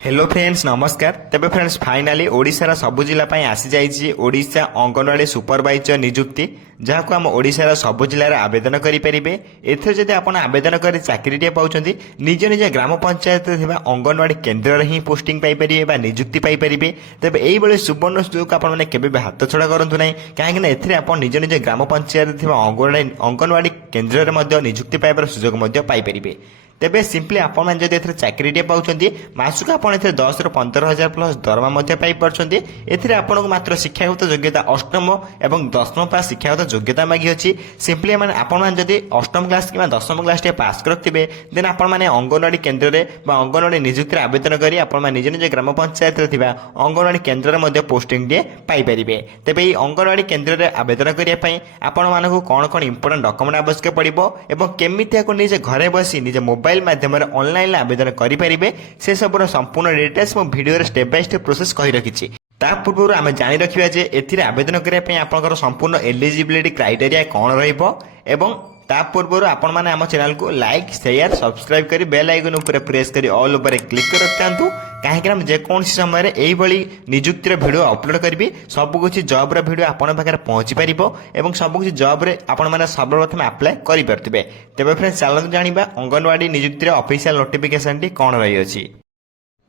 Hello friends नमस्कार। तेबे friends finally ओडिशार सबु जिला पई आसी जाइछि ओडिशा अंगनवाड़ी सुपरवाइजर नियुक्ति जहां आम ओडिशार सबु जिल्लार आवेदन करि परिबे। एथरे जदि आपण आवेदन करि चाकरीटे पाउछन्ती निज निज ग्राम पंचायत थिबा अंगनवाड़ी केन्द्र रे ही पोस्टिंग पाई परिबे बा नियुक्ति पाई परिबे। तेबे एई बेले सुवर्ण सुयोग आपण माने केबे भी हाथ छडा करंतु नै काहेकि ना एथरे आपण निज निज ग्राम पंचायत थिबा अंगनवाड़ी केन्द्र रे मध्ये नियुक्ति पाइबार सुयोग मध्ये पाई परिबे। तेबे सिंपली आपण माने जदि एथरे चाकरीटे पाउछन्ती मासुक आपण एथरे 10 ରୁ 15,000 प्लस दरमा मध्ये पाई परछन्ती। एथरे आपण मात्र शिक्षागत योग्यता अष्टम एवं दशम पास शिक्षागत योग्यता मागी अछि। सिंपली माने आपण माने जदि अष्टम क्लास किबा दशम क्लास टे पास करथिबे देन आपण माने अंगनवाड़ी केन्द्र रे बा अंगनवाड़ी नियुक्ति रे आवेदन करी आपण माने निज निज ग्राम पंचायत रे थिबा अंगनवाड़ी केन्द्र रे मध्ये पोस्टिंग डे पाई परिबे। तेबे ई अंगनवाड़ी केन्द्र रे आवेदन करिया पई आपण मानकु कोन कोन इंपोर्टेंट डॉक्यूमेंट आवश्यक पड़िबो एवं केमिति को निज घरे बसी निज मोबाइल माध्यम ऑनलाइन आवेदन करि परिबे से सबरो संपूर्ण डिटेल्स मो वीडियो रे स्टेप बाय स्टेप प्रोसेस कहि रखिछि। ता पूर्व आम जानि रखिबा जे एथिरे आवेदन करिया पई आपनकर संपूर्ण एलिजिबिलिटी क्राइटेरिया कोन रहइबो एवं ता पूर्व आपण माने आम चैनल को लाइक शेयर सब्सक्राइब करी बेल आइकन ऊपर प्रेस करी ऑल ऊपर क्लिक कर रखतांतु काहेकि हम जे कोन समय रे एई भली नियुक्ति रे वीडियो अपलोड करबी सब कुछ जॉब रे वीडियो आपण पाखर पहुंची परिबो एवं सब कुछ जॉब रे आपण माने सर्वप्रथम अप्लाई करि परतिबे। तेबे फ्रेंड्स चलନ୍ତୁ जानिबा अंगनवाड़ी नियुक्ति रे ऑफिशियल नोटिफिकेशन टी कोन रही अछि।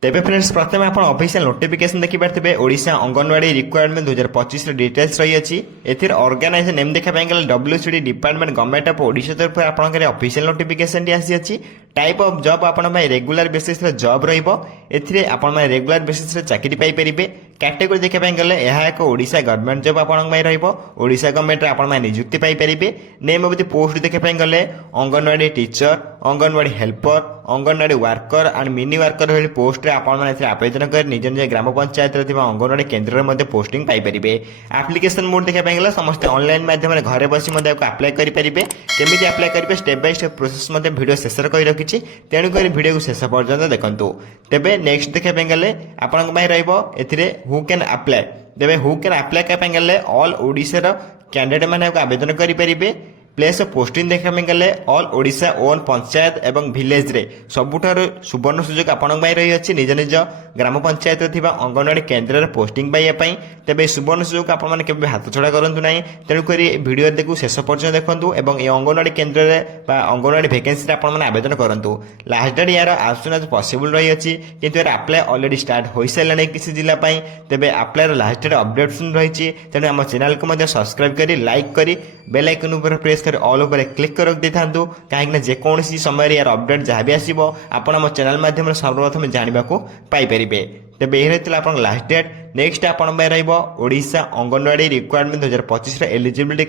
तेबे फ्रेंड्स प्रथम आपण ऑफिशियल नोटिफिकेशन देखि परतिबे ओडिशा अंगनवाड़ी रिक्वायरमेंट 2025 रे डिटेल्स रही अछि। एथिर ऑर्गेनाइजेशन नेम देखा पाए गेल WCD department government of Odisha तरफ आपण करे ऑफिशियल नोटिफिकेशन टी आसी अछि। टाइप ऑफ जॉब आपण भाई रेगुलर बेसिस रे जॉब रहिबो। एथिरे आपण भाई रेगुलर बेसिस रे चाकरी पाई परिबे। कैटेगरी देखा पाए गेले एहा एक ओडिशा गवर्नमेंट जॉब आपण भाई रहिबो। ओडिशा गवर्नमेंट रे आपण भाई नियुक्ति पाई परिबे। नेम ऑफ द पोस्ट देखा पाए गेले anganwadi teacher anganwadi helper anganwadi worker and mini worker भली पोस्ट रे आपण माने आवेदन कर निज निज ग्राम पंचायत रे थिबा अंगनवाड़ी केन्द्र रे मध्ये पोस्टिंग पाई परिबे। एप्लिकेशन मोड देखा पाए गेले समस्त ऑनलाइन माध्यम रे घरे बसी मध्ये अप्लाई करि परिबे। केमिति अप्लाई करिबे स्टेप बाय स्टेप प्रोसेस मध्ये वीडियो शेष रे कहि रखिछि तेनु करी वीडियो को शेष पर्यंत देखंतु। तेबे नेक्स्ट देखा पाए गेले आपण भाई रहइबो एथिरे हु कैन अप्लाई। तेबे हु कैन अप्लाई का पाए गेले ऑल ओडिसा रो कैंडिडेट माने आवेदन करि परिबे। प्लेस ऑफ पोस्टिंग देखा गले ऑल ओडिशा ओन पंचायत एवं विलेज रे सबुठार सुवर्ण सुजोग आपण रही अछि निज निज ग्राम पंचायत रे थिबा अंगनवाड़ी केन्द्र रे पोस्टिंग पाइया पई। तेबे सुवर्ण सुजोग आपण माने केबे हाथ छडा करंतु नाही तेनु करी वीडियो देखु शेष पर्यंत देखंतु एवं ए अंगनवाड़ी केन्द्र रे बा अंगनवाड़ी वैकेंसी रे आपण माने आवेदन करंतु। लास्ट डेट यार as soon as possible रही अछि किंतु यार अप्लाई ऑलरेडी स्टार्ट होई सैलाने किसी जिला पई। तेबे अप्लाई रो लास्ट डेट अपडेट्स रहिछि तेनु हम चैनल को मध्ये सब्सक्राइब करी लाइक करी बेल आइकन ऊपर प्रेस ऑल ओवर क्लिक कर दिथांतु काहेकि जे कोनसी समय यार अपडेट जहाँ भी आसीबो आपण हम चैनल माध्यम सर्वप्रथम जानिबा को पाई परिबे। तेबे एही रहतिला आपण लास्ट डेट। नेक्स्ट आपण बाय रहइबो ओडिशा अंगनवाड़ी रिक्वायरमेंट 2025 रे एलिजिबिलिटी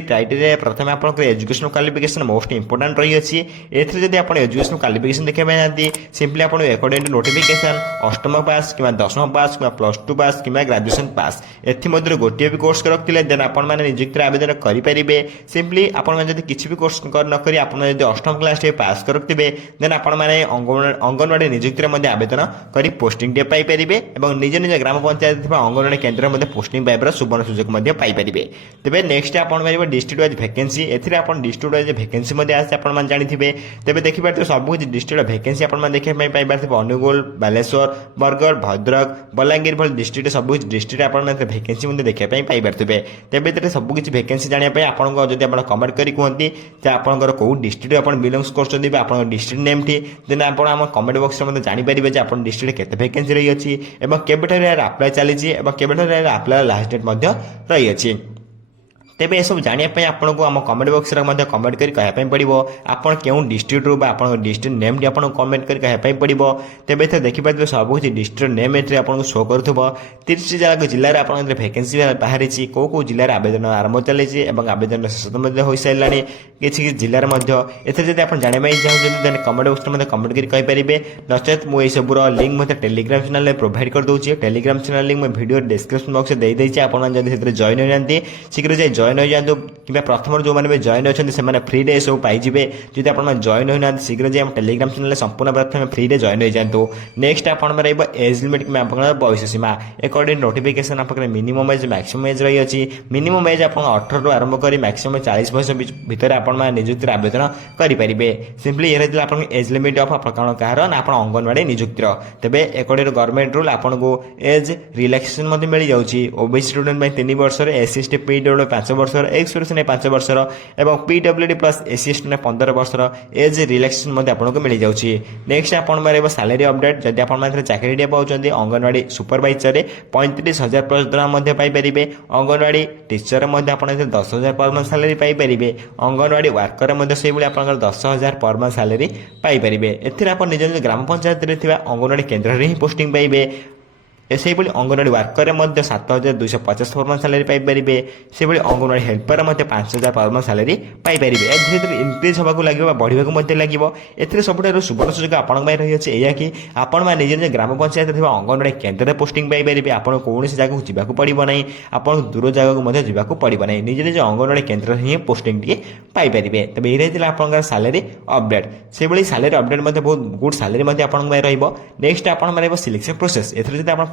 क्राइटेरिया प्रथम आपण को एजुकेशनल क्वालिफिकेशन मोस्ट इंपोर्टेंट रही अछि। एथरे जदि आपण एजुकेशनल क्वालिफिकेशन देखबे नांती सिंपली आपण अकॉर्डिंग टू नोटिफिकेशन अष्टम पास किबा दशम पास किबा प्लस 2 पास किबा ग्रेजुएशन पास एथि मध्ये गोटिए भी कोर्स करथिले देन आपण माने नियुक्ति आवेदन करि परिबे। सिंपली आपण माने जदि किछि भी कोर्स न करी आपण जदि अष्टम क्लास टे पास करथिबे देन आपण माने अंगनवाड़ी नियुक्ति रे मध्ये आवेदन करी पोस्टिंग डे पाई परिबे एवं निज निज ग्राम पंचायत थिबा अंगनवाड़ी केन्द्र मध्ये पोस्टिंग पाइबार सुवर्ण सुजोग मध्ये पाई परिबे। तेबे नेक्स्ट आपण पाइबो डिस्ट्रिक्ट वाइज वैकेंसी। एथिरे आपण डिस्ट्रिक्ट वाइज वैकेंसी मध्ये आसे आपण मान जानिथिबे। तेबे देखि पारते सब कुछ डिस्ट्रिक्ट वैकेंसी आपण मान देखि पाई पारते अनुगुल बालेश्वर बरगढ़ भद्रक बलांगीर भल डिस्ट्रिक्ट सब कुछ डिस्ट्रिक्ट आपण मान वैकेंसी मध्ये देखि पाई पारते। तेबे तेरे सब कुछ वैकेंसी जानिया पाई आपण को जदि आपण कमेंट करी कहंती जे आपनकर को डिस्ट्रिक्ट आपण बिलोंग्स करछन्ती बा आपण डिस्ट्रिक्ट नेम ठी देन आपण हम कमेंट बॉक्स रे मध्ये जानि परिबे जे आपण डिस्ट्रिक्ट केते वैकेंसी रही अछि एवं केबेठारे अप्लाई चली एवं अप्लाई लास्ट डेट रही है। तेबे सब जानिया पई आपन को हम कमेंट बॉक्स रे मध्ये कमेंट करी कहया पई पड़िबो आपन केउ डिस्ट्रिक्ट रो बा आपन डिस्ट्रिक्ट नेम डी आपन कमेंट करी कहया पई पड़िबो। तेबे ते देखि पाइबे सब कुछ डिस्ट्रिक्ट नेम एट्री आपन को शो करथबो 30 जिल्ला रे आपन वैकेंसी बाहरी छि को जिल्ला रे आवेदन आरंभ चले छि एवं आवेदन शेष मध्ये होई सैलानी किछि जिल्ला रे मध्ये। एथे जदि आपन जानिया पई चाहू देन कमेंट बॉक्स रे मध्ये कमेंट करी कहि परिबे नचेत मु ए सबुरो लिंक मध्ये टेलीग्राम चैनल रे प्रोवाइड कर दउछि। टेलीग्राम चैनल लिंक मैं वीडियो डिस्क्रिप्शन बॉक्स रे देई दैछि आपन जदि सेतरे जॉइन होयंती शीघ्र जाय जॉइन हो जातु कि प्रथम जो मैंने जॉइन अच्छा से फ्री रे सब पाइबे जब आप जॉइन होना शीघ्र जाए टेलीग्राम चैनल संपूर्ण प्रथम फ्री रे जॉइन हो जातु नेक्स्ट आप एज लिमिट कि बयस सीमा अकॉर्डिंग नोटिफिकेशन आप मिनिमम एज मैक्सिमम एज रही अच्छी मिनिमम एज आप 18 रु आरंभ कर मैक्सिमम 40 वर्ष भितर आप निजुक्ति आवेदन करेंगे सिंपली ये आप एज लिमिट ऑफ आपन कहार ना आप अंगनवाड़ी निजुक्तिर तेज अकॉर्डिंग गवर्नमेंट रूल आपको एज रिलैक्सेशन मिल जाऊँगी ओबीसी स्टूडेंट 3 वर्ष एससी एसटी पीडब्ल्यूडी 5 वर्ष एक्स सर्विस 5 वर्ष और पीडब्ल्यूडी प्लस एससी एसटी 15 वर्ष एज रिलैक्सेशन आपको मिल जाऊँगी नेक्स्ट आप सैलरी अपडेट जब आप चाकरी पाँच अंगनवाड़ी सुपरवाइजर 35,000 प्लस दरमा पाइपर अंगनवाड़ी टीचर आप 10,000 per month salary Piper anganwadi worker से आप 10,000 पर मंथ सैलरी पाइपर एथिर आप निज निज ग्राम पंचायत अंगनवाड़ी केन्द्र ही पोस्टिंग पाइबे से anganwadi worker 7,250 per month salary Piper से anganwadi helper 5,000 per month salary Piper धीरे धीरे इनक्रिज होगा लगे बढ़ाक लगे एथिर सबुठ सुवर्ण सुजोग आपण रही है यह कि आपण निज निज ग्राम पंचायत अंगनवाड़ी केन्द्र पोस्टिंग पाइपर आपको कौन जगह जावाक पड़ो ना आपको दूर जगह जावाक पड़ो ना निज निज अंगनवाड़ी केन्द्र ही पोस्टिंग टी पाइपर तेज ये आप सैलरी अपडेट से सैलरी अपडेट बहुत गुड सैलरी आप नेक्स्ट आप सिलेक्शन प्रोसेस ए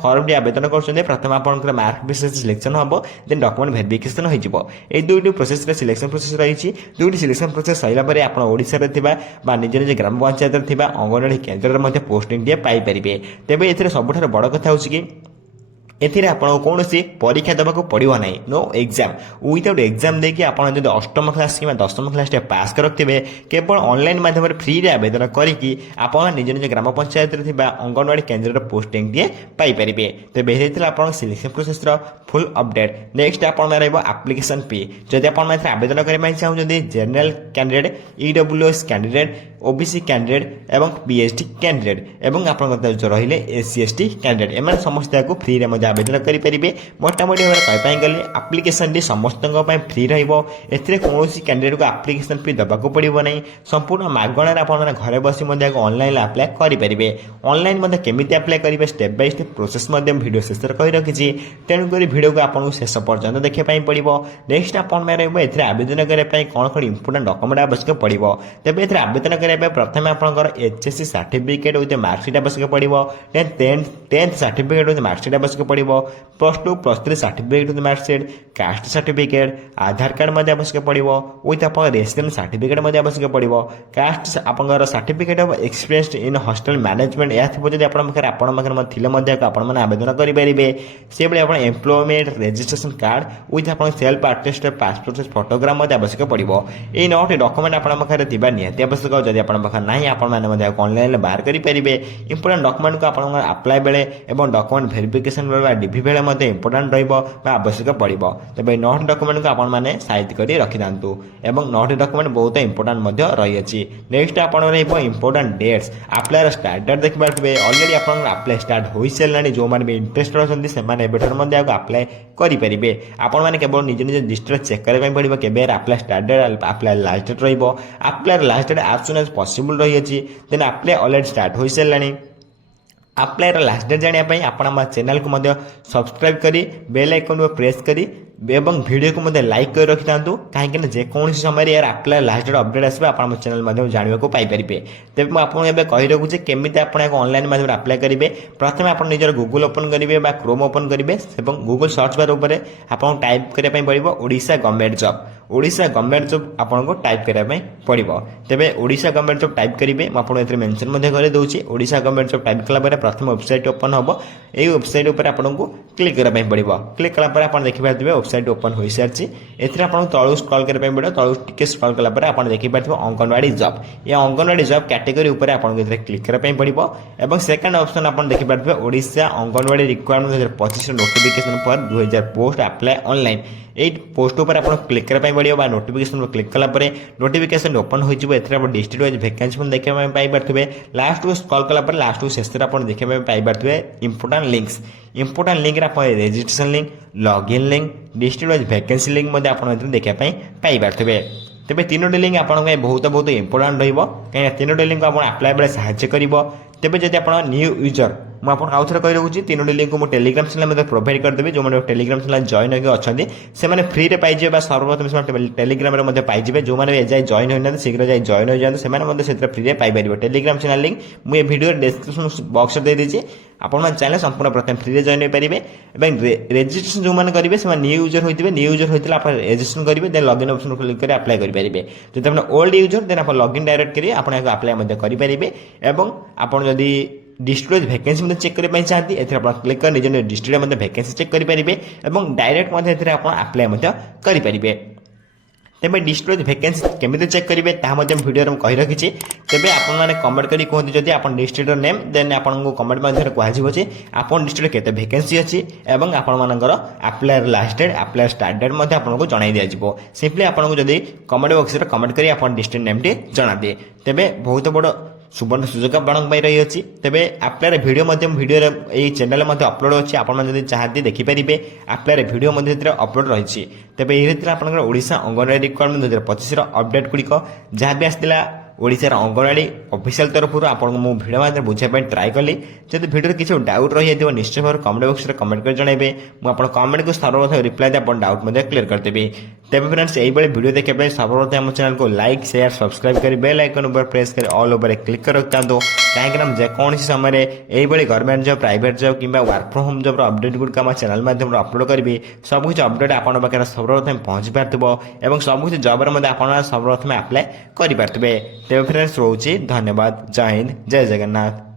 फर्म टी आवेदन कर प्रथम आप मार्क बेसिस सिलेक्शन हम देन डॉक्यूमेंट वेरिफिकेशन हो दुईट प्रोसेस सिलेक्शन प्रोसेस रही दुईट सिलेक्शन प्रोसेस सर आप ओडिशा निज निज ग्राम पंचायत अंगनवाड़ी केन्द्र पोस्टिंग टी पाइपर तेज ए सबुठ बड़ कथा हो एथिरे आपको कौन परीक्षा देवाक पड़ो ना नो एग्जाम विदाउट एग्जाम देखिए आप अष्टम क्लास कि 10वीं क्लास पास कर रखिए केवल ऑनलाइन माध्यम फ्री रे आवेदन करके आप निज निज ग्राम पंचायत अंगनवाड़ी केन्द्र पोस्टिंग टी पाइपर तेज ये आप selection process full update next आप एप्लिकेशन फी जब आप आवेदन करने चाहते general candidate EWS candidate OBC candidate एवं पीएचडी कैंडिडेट एवं आप रही एससी एसटी कैंडिडेट एम समस्त फ्री रे आवेदन करेंगे मोटामोटी भाव में गले आप्लिकेसन टी समस्त फ्री रोन कैंडिडेट को आप्लिकेसन फी देवाक पड़ो ना संपूर्ण मागणार आप घर बस ऑनलाइन अप्लाई करेंगे ऑनलाइन केमी अप्लाई करेंगे step by step process video शेष कही रखी तेणुक वीडियो को आपको शेष पर्यटन देखा पड़ो नेक्स्ट आप आवेदन करने कौन कौन इंपोर्टाट डॉक्यूमेंट आवश्यक पड़ो तेज ये आवेदन करने प्रथम आप एचएससी सर्टिफिकेट विथ मार्कशीट आवश्यक पड़ो then 10th certificate with marksheet आवश्यक पड़ो +2 +3 certificate with marksheet caste certificate Aadhaar card आवश्यक पड़ो विथ आप रेसिडेंट सर्टिफिकेट आवश्यक पड़ो कास्ट आप certificate of experience in hostel management यह थी जब आपने आवेदन करेंगे से आप एम्प्लॉयमेंट रजिस्ट्रेशन कार्ड विथ आप सेल्फ अटेस्टेड पासपोर्ट फोटोग्राफ आवश्यक पड़ो ये 9टी डॉक्यूमेंट आपंखे निहाती आवश्यक जब आप ना आपने ऑनलाइन बाहर करेंगे इंपोर्टाट डॉक्यूमेंट को आप अप्लाई बेले डॉक्यूमेंट वेरिफिकेशन डीवी बेले इंपोर्टाट आवश्यक पड़ो तेज 9टी डॉक्यूमेंट को आपने साइज कर रखी था 9टी डॉक्यूमेंट बहुत इंपोर्टाट रही नेक्स्ट आप important dates apply start date देखिए ऑलरेडी आप अप्लाई स्टार्ट हो सारे जो मैंने भी इंटरेस्ट अच्छे से अप्लाई करेंगे आपने केवल निज निज डिस्ट्रिक्ट चेक करने पड़ो के apply start date apply last date apply last date as soon as possible रही देन अप्लाई ऑलरेडी स्टार्ट हो सारे अप्लायर लास्ट डेट जानापी आप चैनल को सब्सक्राइब करी बेल आइकन को प्रेस करी एवं वीडियो को लाइक कर रखी था कहीं जेकोसी समय यार अप्लाई लास्ट डेट अपडेट आसो आप चैनल जानवा को पाइपर तेज मुझे कही रखुचे केमी आप ऑनलाइन माध्यम अप्लाई करेंगे प्रथम आप निजर गूगल ओपन करेंगे क्रोम ओपन करेंगे गूगल सर्च बार उपर आपको टाइप करने पड़ो Odisha government job Odisha government job आपको टाइप करने पड़ो तेज ओडिशा गवर्नमेंट जॉब टाइप करेंगे मुझे मेंशन कर दूसरी ओडिशा गवर्नमेंट जॉब टाइप कलापर प्रथम वेबसाइट ओपन हम ये वेबसाइट उपर आपको क्लिक करने पड़ो क्लिक कलापर आप देखिए वेबसाइट ओपन हो सारी एथिरे आपन तळु स्क्रॉल करबे पड़ो तळु टिके स्क्रॉल कला पर आपन देखि पाथबो अंगनवाड़ी जॉब ये अंगनवाड़ी जॉब कैटेगरी ऊपर आपन के क्लिक करबे पड़िबो एवं सेकंड ऑप्शन आपन देखि पाथबो ओडिशा अंगनवाड़ी रिक्वायरमेंट 2025 नोटिफिकेशन पर 2000 पोस्ट अप्लाई ऑनलाइन ये पोस्ट ऊपर आपन क्लिक करबे पड़िबो बा नोटिफिकेशन पर क्लिक कला पर नोटिफिकेशन ओपन हो जिवो एथिरे आपन डिस्ट्रिक्ट वाइज वैकेंसी पण देखि पाई पाथबे लास्ट को स्क्रॉल कला पर लास्ट को शेष रे आपन देखि पाई पाथबे इंपोर्टेंट लिंक रे आपन registration link login link district wise vacancy link देखा पाई पारे तेज 3टी लिंक आप बहुत इंपोर्टाट रही तीनोटी लिंक आप अप्लाई बेले साहाय्य कर तेज जब आप न्यू यूजर ମୁଁ ଆପଣଙ୍କୁ ଆଉ ଥରେ କହି ରଖୁଛି ତିନୋଟି ଲିଙ୍କ ମୁଁ ଟେଲିଗ୍ରାମ ଚ୍ୟାନେଲ ମଧ୍ୟ ପ୍ରୋଭାଇଡ୍ କରିଦେବି। ଯେଉଁମାନେ ଟେଲିଗ୍ରାମ ଚ୍ୟାନେଲ ଜଏନ୍ ହୋଇକି ଅଛନ୍ତି ସେମାନେ ଫ୍ରିରେ ପାଇଯିବେ ବା ସର୍ବପ୍ରଥମେ ସେମାନେ ଟେଲିଗ୍ରାମରେ ମଧ୍ୟ ପାଇଯିବେ। ଯେଉଁମାନେ ଏଯାଏ ଜଏନ୍ ହୋଇନାହାନ୍ତି ଶୀଘ୍ର ଯାଇ ଜଏନ୍ ହୋଇଯାଆନ୍ତୁ, ସେମାନେ ମଧ୍ୟ ସେଥିରେ ଫ୍ରିରେ ପାଇପାରିବେ। ଟେଲିଗ୍ରାମ ଚ୍ୟାନେଲ ଲିଙ୍କ ମୁଁ ଏ ଭିଡ଼ିଓ ଡେସ୍କ୍ରିପସନ ବକ୍ସରେ ଦେଇଦେଇଛି। ଆପଣମାନେ ଚାହିଁଲେ ସମ୍ପୂର୍ଣ୍ଣ ପ୍ରଥମେ ଫ୍ରିରେ ଜଏନ୍ ହୋଇପାରିବେ ଏବଂ ରେଜିଷ୍ଟ୍ରେସନ ଯେଉଁମାନେ କରିବେ ସେମାନେ ନ୍ୟୁ ୟୁଜର ହୋଇଥିବେ। ନ୍ୟୁ ୟୁଜର ହୋଇଥିଲେ ଆପଣ ରେଜିଷ୍ଟ୍ରେସନ କରିବେ, ଦେନ୍ ଲଗ୍ଇନ୍ ଅପସନ୍ କ୍ଲିକ୍ କରି ଆପ୍ଲାଏ କରିପାରିବେ। ଯଦି ଆପଣ ଓଲ୍ଡ ୟୁଜର ଦେନ୍ ଆପଣ ଲଗ୍ଇନ୍ ଡାଇରେକ୍ଟ କରି ଆପଣ ଏହାକୁ ଆପ୍ଲାଏ ମଧ୍ୟ କରିପାରିବେ। ଏବଂ ଆପଣ ଯଦି ଡିଷ୍ଟ୍ରିକ୍ଟ ଭ୍ୟାକେନ୍ସି ମଧ୍ୟ ଚେକ୍ କରିବା ପାଇଁ ଚାହାନ୍ତି ଏଥିରେ ଆପଣ କ୍ଲିକ୍ କରି ନିଜ ନିଜ ଡିଷ୍ଟ୍ରିକ୍ଟରେ ମଧ୍ୟ ଭ୍ୟାକେନ୍ସି ଚେକ୍ କରିପାରିବେ ଏବଂ ଡାଇରେକ୍ଟ ମଧ୍ୟ ଏଥିରେ ଆପଣ ଆପ୍ଲାଏ ମଧ୍ୟ କରିପାରିବେ। ତେବେ ଡିଷ୍ଟ୍ରିକ୍ଟ ଭ୍ୟାକେନ୍ସି କେମିତି ଚେକ୍ କରିବେ ତାହା ମଧ୍ୟ ଭିଡ଼ିଓରେ ମୁଁ କହି ରଖିଛି। ତେବେ ଆପଣମାନେ କମେଣ୍ଟ କରି କୁହନ୍ତୁ ଯଦି ଆପଣ ଡିଷ୍ଟ୍ରିକ୍ଟର ନେମ୍, ଦେନ୍ ଆପଣଙ୍କୁ କମେଣ୍ଟ ମଧ୍ୟରେ କୁହାଯିବ ଯେ ଆପଣ ଡିଷ୍ଟ୍ରିକ୍ଟରେ କେତେ ଭ୍ୟାକେନ୍ସି ଅଛି ଏବଂ ଆପଣମାନଙ୍କର ଆପ୍ଲାଏର last date, apply start date ମଧ୍ୟ ଆପଣଙ୍କୁ ଜଣାଇ ଦିଆଯିବ। ସିମ୍ପଲି ଆପଣଙ୍କୁ ଯଦି କମେଣ୍ଟ ବକ୍ସରେ କମେଣ୍ଟ କରି ଆପଣ ଡିଷ୍ଟ୍ରିକ୍ଟ ନେମ୍ଟି ଜଣାନ୍ତି। ତେବେ ବହୁତ ବଡ଼ ସୁବର୍ଣ୍ଣ ସୁଯୋଗ ଆପଣଙ୍କ ପାଇଁ ରହିଅଛି। ତେବେ ଆପ୍ଲାଏର ଭିଡ଼ିଓ ମଧ୍ୟ ଭିଡ଼ିଓରେ ଏହି ଚ୍ୟାନେଲରେ ମଧ୍ୟ ଅପଲୋଡ଼ ଅଛି। ଆପଣମାନେ ଯଦି ଚାହାନ୍ତି ଦେଖିପାରିବେ, ଆପ୍ଲାଏର ଭିଡ଼ିଓ ମଧ୍ୟ ସେଥିରେ ଅପଲୋଡ଼ ରହିଛି। ତେବେ ଏହି ରହିଥିଲା ଆପଣଙ୍କର ଓଡ଼ିଶା ଅଙ୍ଗନୱାଡ଼ି ରିକ୍ୱାରମେଣ୍ଟ 2025ର ଅପଡେଟ୍ ଗୁଡ଼ିକ ଯାହା ବି ଆସିଥିଲା ଓଡ଼ିଶାର ଅଙ୍ଗନୱାଡ଼ି ଅଫିସିଆଲ ତରଫରୁ ଆପଣଙ୍କୁ ମୁଁ ଭିଡ଼ିଓ ମାଧ୍ୟମରେ ବୁଝିବା ପାଇଁ ଟ୍ରାଏ କଲି। ଯଦି ଭିଡ଼ିଓରେ କିଛି ଡାଉଟ୍ ରହିଯାଇଥିବ ନିଶ୍ଚୟ ଭାବରେ କମେଣ୍ଟ ବକ୍ସରେ କମେଣ୍ଟ କରି ଜଣାଇବେ। ମୁଁ ଆପଣ କମେଣ୍ଟକୁ ସର୍ବପ୍ରଥମେ ରିପ୍ଲାଏ ଦେଇ ଆପଣ ଡାଉଟ୍ ମଧ୍ୟ କ୍ଲିୟର କରିଦେବି। ତେବେ ଫ୍ରେଣ୍ଡସ୍ ଏଇଭଳି ଭିଡ଼ିଓ ଦେଖିବା ପାଇଁ ସର୍ବପ୍ରଥମେ ଆମ ଚ୍ୟାନେଲକୁ ଲାଇକ୍, ସେୟାର, ସବସ୍କ୍ରାଇବ୍ କରି ବେଲ୍ ଆଇକନ୍ ଉପରେ ପ୍ରେସ୍ କରି ଅଲ୍ ଉପରେ କ୍ଲିକ୍ କରି ରଖିଥାନ୍ତୁ। କାହିଁକିନା ଯେକୌଣସି ସମୟରେ ଏଇଭଳି ଗଭର୍ଣ୍ଣମେଣ୍ଟ ଜବ୍, ପ୍ରାଇଭେଟ୍ ଜବ୍ କିମ୍ବା ୱାର୍କ ଫ୍ରମ୍ ହୋମ୍ ଜବ୍ର ଅପଡେଟ୍ ଗୁଡ଼ିକ ଆମ ଚ୍ୟାନେଲ ମାଧ୍ୟମରେ ଅପଲୋଡ଼ କରିବି। ସବୁକିଛି ଅପଡେଟ୍ ଆପଣଙ୍କ ପାଖରେ ସର୍ବପ୍ରଥମେ ପହଞ୍ଚି ପାରିଥିବ ଏବଂ ସବୁକିଛି ଜବ୍ରେ ମଧ୍ୟ ଆପଣ ସର୍ବପ୍ରଥମେ ଆପ୍ଲାଏ କରିପାରୁଥିବେ। ତେବେ ଫ୍ରେଣ୍ଡସ୍ ରହୁଛି ଧନ୍ୟବାଦ। ଜୟ ହିନ୍ଦ, ଜୟ ଜଗନ୍ନାଥ।